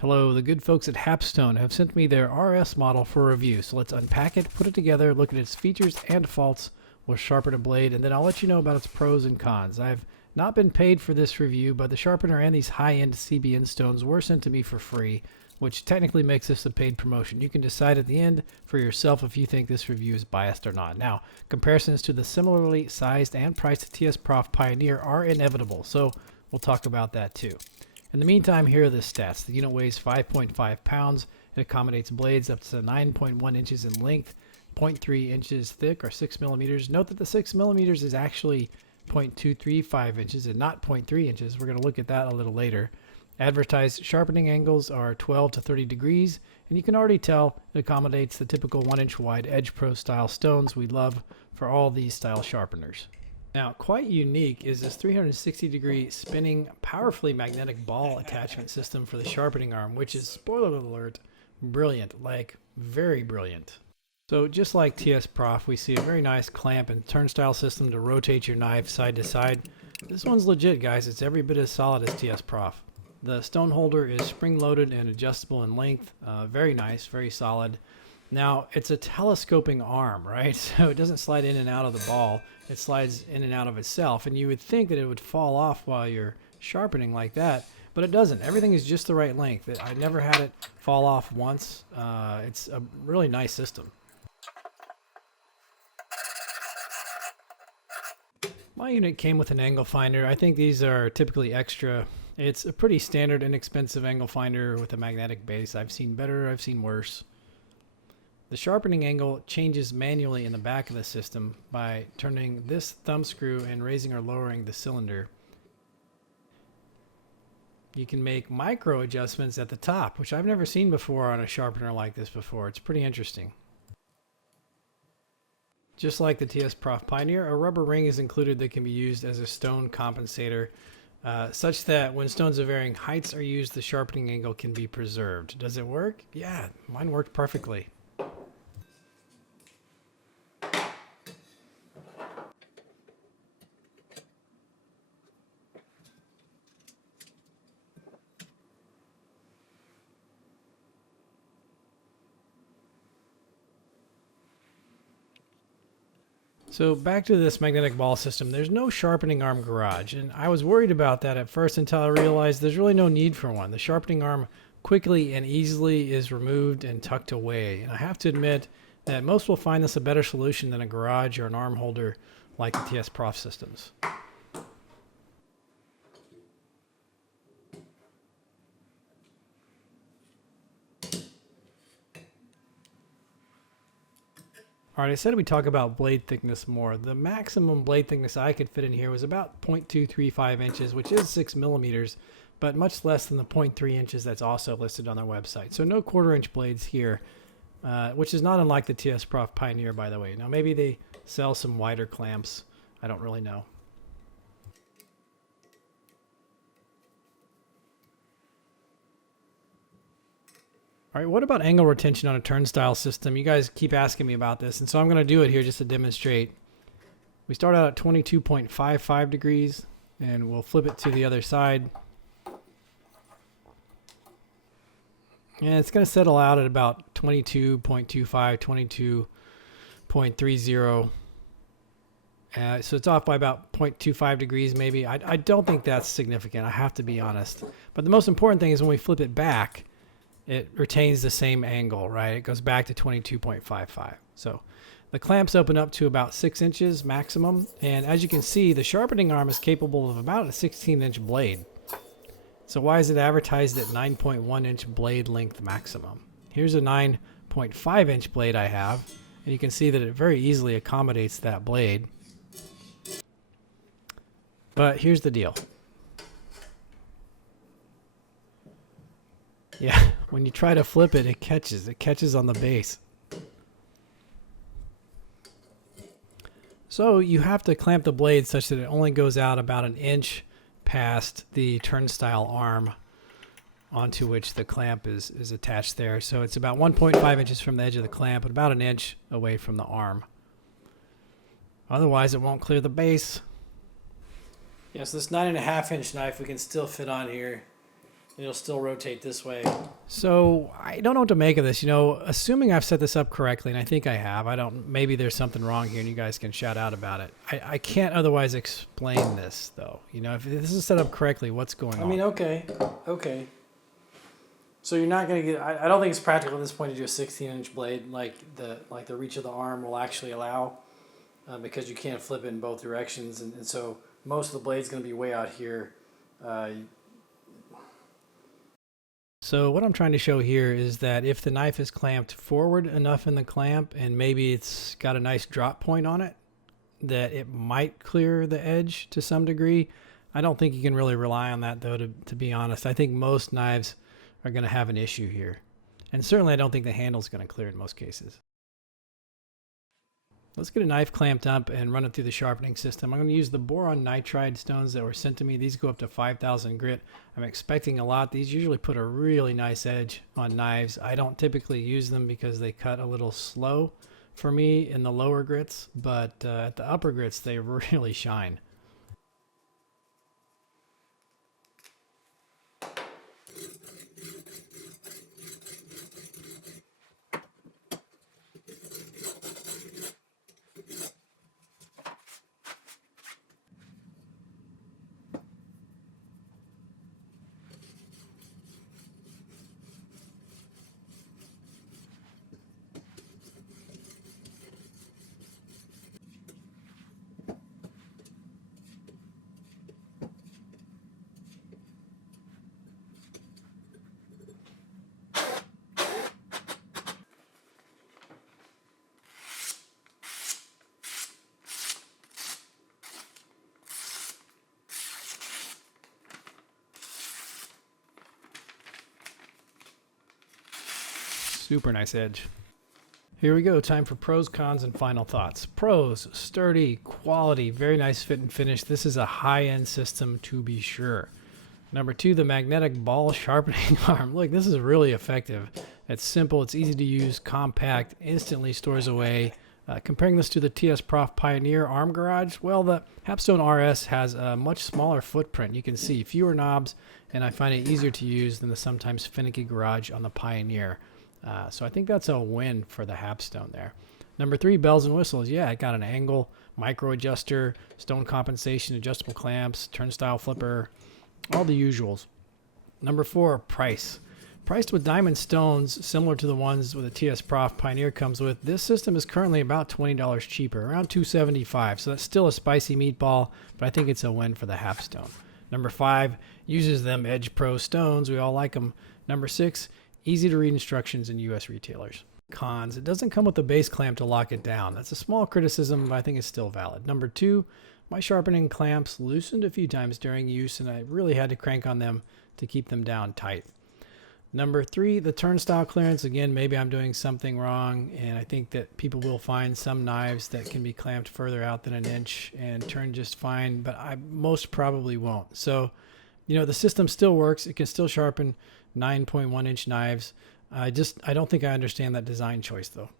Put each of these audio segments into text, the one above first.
Hello, the good folks at Hapstone have sent me their RS model for review, so let's unpack it, put it together, look at its features and faults, we'll sharpen a blade, and then I'll let you know about its pros and cons. I've not been paid for this review, but the sharpener and these high-end CBN stones were sent to me for free, which technically makes this a paid promotion. You can decide at the end for yourself if you think this review is biased or not. Now, comparisons to the similarly sized and priced TSPROF Pioneer are inevitable, so we'll talk about that too. In the meantime, here are the stats. The unit weighs 5.5 pounds. It accommodates blades up to 9.1 inches in length, 0.3 inches thick, or 6 millimeters. Note that the 6 millimeters is actually 0.235 inches and not 0.3 inches. We're going to look at that a little later. Advertised sharpening angles are 12 to 30 degrees, and you can already tell it accommodates the typical 1-inch wide Edge Pro style stones we love for all these style sharpeners. Now, quite unique is this 360-degree spinning, powerfully magnetic ball attachment system for the sharpening arm, which is, spoiler alert, brilliant, like very brilliant. So just like TSPROF, we see a very nice clamp and turnstile system to rotate your knife side to side. This one's legit, guys. It's every bit as solid as TSPROF. The stone holder is spring-loaded and adjustable in length. Very nice, very solid. Now, it's a telescoping arm, right? So it doesn't slide in and out of the ball. It slides in and out of itself. And you would think that it would fall off while you're sharpening like that, but it doesn't. Everything is just the right length. I never had it fall off once. It's a really nice system. My unit came with an angle finder. I think these are typically extra. It's a pretty standard, inexpensive angle finder with a magnetic base. I've seen better, I've seen worse. The sharpening angle changes manually in the back of the system by turning this thumb screw and raising or lowering the cylinder. You can make micro adjustments at the top, which I've never seen before on a sharpener like this before. It's pretty interesting. Just like the TSPROF Pioneer, a rubber ring is included that can be used as a stone compensator, such that when stones of varying heights are used, the sharpening angle can be preserved. Does it work? Yeah, mine worked perfectly. So back to this magnetic ball system, there's no sharpening arm garage, and I was worried about that at first until I realized there's really no need for one. The sharpening arm quickly and easily is removed and tucked away, and I have to admit that most will find this a better solution than a garage or an arm holder like the TSPROF systems. Alright, I said we'd talk about blade thickness more. The maximum blade thickness I could fit in here was about 0.235 inches, which is 6 millimeters, but much less than the 0.3 inches that's also listed on their website. So no 1/4 inch blades here, which is not unlike the TSPROF Pioneer, by the way. Now maybe they sell some wider clamps. I don't really know. All right, what about angle retention on a turnstile system? You guys keep asking me about this, and so I'm going to do it here just to demonstrate. We start out at 22.55 degrees, and we'll flip it to the other side. And it's going to settle out at about 22.25, 22.30. So it's off by about 0.25 degrees maybe. I don't think that's significant, I have to be honest. But the most important thing is when we flip it back, it retains the same angle, right? It goes back to 22.55. So the clamps open up to about 6 inches maximum. And as you can see, the sharpening arm is capable of about a 16-inch blade. So why is it advertised at 9.1 inch blade length maximum? Here's a 9.5 inch blade I have, and you can see that it very easily accommodates that blade. But here's the deal. Yeah, when you try to flip it, it catches. It catches on the base. So you have to clamp the blade such that it only goes out about an inch past the turnstile arm onto which the clamp is attached there. So it's about 1.5 inches from the edge of the clamp and about an inch away from the arm. Otherwise, it won't clear the base. Yeah, so this 9.5 inch knife we can still fit on here. and it'll still rotate this way. So I don't know what to make of this. You know, assuming I've set this up correctly, and I think I have. Maybe there's something wrong here and you guys can shout out about it. I can't otherwise explain this though. You know, if this is set up correctly, what's going on? I mean, okay. So you're not going to get, I don't think it's practical at this point to do a 16-inch blade like the reach of the arm will actually allow, because you can't flip it in both directions. And so most of the blade's going to be way out here. So what I'm trying to show here is that if the knife is clamped forward enough in the clamp and maybe it's got a nice drop point on it, that it might clear the edge to some degree. I don't think you can really rely on that though, to be honest. I think most knives are going to have an issue here. And certainly I don't think the handle's going to clear in most cases. Let's get a knife clamped up and run it through the sharpening system. I'm going to use the boron nitride stones that were sent to me. These go up to 5,000 grit. I'm expecting a lot. These usually put a really nice edge on knives. I don't typically use them because they cut a little slow for me in the lower grits, but at the upper grits they really shine. Super nice edge. Here we go. Time for pros, cons, and final thoughts. Pros: sturdy, quality, very nice fit and finish. This is a high-end system to be sure. Number 2, the magnetic ball sharpening arm. Look, this is really effective. It's simple, it's easy to use, compact, instantly stores away. Comparing this to the TSPROF Pioneer Arm Garage, well, the Hapstone RS has a much smaller footprint. You can see fewer knobs, and I find it easier to use than the sometimes finicky Garage on the Pioneer. So I think that's a win for the Hapstone there. Number 3, bells and whistles. Yeah, it got an angle, micro adjuster, stone compensation, adjustable clamps, turnstile flipper, all the usuals. Number 4, price. Priced with diamond stones similar to the ones with the TSPROF Pioneer comes with, this system is currently about $20 cheaper, around $275. So that's still a spicy meatball, but I think it's a win for the Hapstone. Number 5, uses them Edge Pro stones. We all like them. Number 6, easy to read instructions in US retailers. Cons: it doesn't come with a base clamp to lock it down. That's a small criticism, but I think it's still valid. Number 2, my sharpening clamps loosened a few times during use, and I really had to crank on them to keep them down tight. Number 3, the turnstile clearance. Again, maybe I'm doing something wrong, and I think that people will find some knives that can be clamped further out than an inch and turn just fine, but I most probably won't. So, you know, the system still works. It can still sharpen 9.1 inch knives. I don't think I understand that design choice though.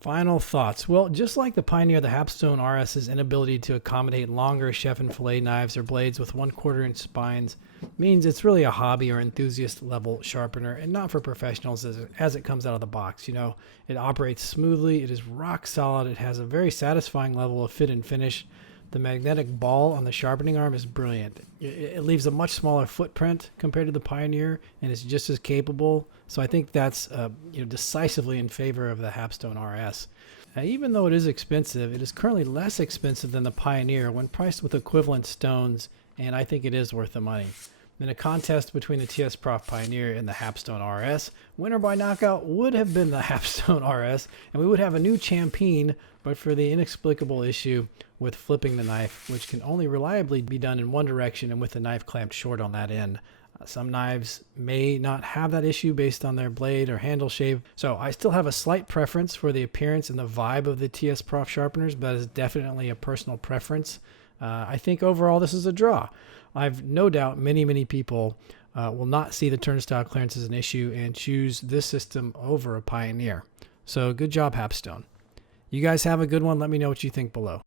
Final thoughts. Well, just like the Pioneer, the Hapstone RS's inability to accommodate longer chef and fillet knives or blades with 1/4 inch spines means it's really a hobby or enthusiast level sharpener and not for professionals as it comes out of the box. You know, it operates smoothly. It is rock solid. It has a very satisfying level of fit and finish. The magnetic ball on the sharpening arm is brilliant. It leaves a much smaller footprint compared to the Pioneer, and it's just as capable. So I think that's decisively in favor of the Hapstone RS. Even though it is expensive, it is currently less expensive than the Pioneer when priced with equivalent stones, and I think it is worth the money. In a contest between the TSPROF Pioneer and the Hapstone RS, winner by knockout would have been the Hapstone RS, and we would have a new champion, but for the inexplicable issue with flipping the knife, which can only reliably be done in one direction and with the knife clamped short on that end. Some knives may not have that issue based on their blade or handle shape, so I still have a slight preference for the appearance and the vibe of the TSPROF sharpeners, but it's definitely a personal preference. I think overall this is a draw. I've no doubt many people will not see the turnstile clearance as an issue and choose this system over a Pioneer. So good job, Hapstone. You guys have a good one. Let me know what you think below.